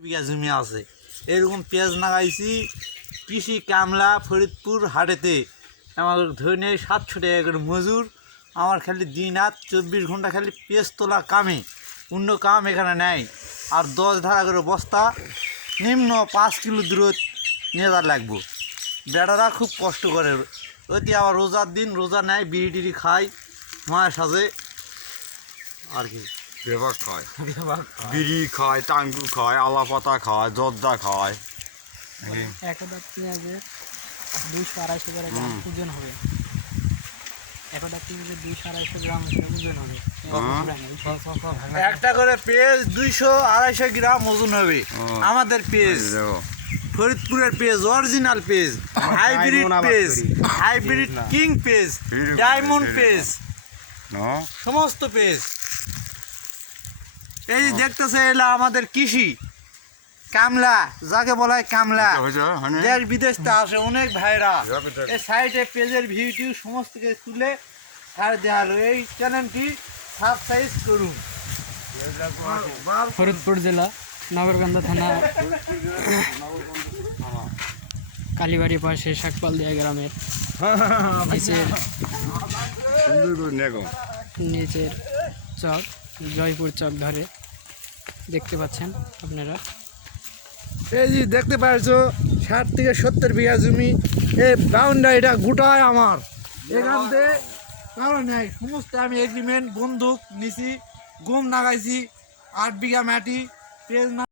বিঘা জমি আছে। এরকম পেঁয়াজ লাগাইছি, কৃষি কামলা ফরিদপুর হাটেতে। আমার ধরে সাতশো টাকা করে মজুর। আমার খালি দিন রাত চব্বিশ ঘণ্টা খালি পেঁয়াজ তোলা কামে। অন্য কাম এখানে নেয় আর দশ ধারা করে বস্তা, নিম্ন পাঁচ কিলো দূরত যাওয়ার লাগবো। বেটারা খুব কষ্ট করে। ওইটি আবার রোজার দিন, রোজা নেয়, বিড়ি টিড়ি খায়, মায়ের সাথে আর কি। বেবাক খায়। বিড়ি খায় টাঙ্গু খায় আলাপাতা খায় জর্দা খায়। একটা পেঁয়াজে দুইশো আড়াইশো গ্রাম। ওজন হবে। একটা পেঁয়াজে দুইশো আড়াইশো গ্রাম করে ওজন হবে। একটা করে পেঁয়াজ দুইশো আড়াইশো গ্রাম ওজন হবে। আমাদের পেঁয়াজ। ফরিদপুরের পেঁয়াজ অরিজিনাল পেঁয়াজ। হাইব্রিড পেঁয়াজ। হাইব্রিড কিং পেঁয়াজ। ডায়মন্ড পেঁয়াজ। না? সমস্ত পেঁয়াজ। এই যে দেখতেছে এলা আমাদের কৃষি। কামলা যাকে বলা হয় কামলা। হয়েছে, হানে? দেশ বিদেশ থেকে আসে অনেক ভাইরা। এই সাইডে পেজের ভিডিও সমস্ত কিছু তুলে ছাড় দেওয়া হলো। এই চ্যানেলটি সাবস্ক্রাইব করুন। ফরিদপুর জেলা নগরকান্দা থানা কালীবাড়ি পাশে শাকপাল শাকপালদিয়া গ্রামের নিচের নিচের চক। জয়পুর চক ধরে। দেখতে পাচ্ছেন আপনারা। এই যে দেখতে পাচ্ছ ষাট থেকে সত্তর বিঘা জমি। এই বাউন্ডারিটা গোটায় আমার। এখান থেকে কারণ নাই সমস্ত আমি এগ্রিমেন্ট বন্দুক নিছি গম নাগাইছি আট বিঘা মাটি পেজ না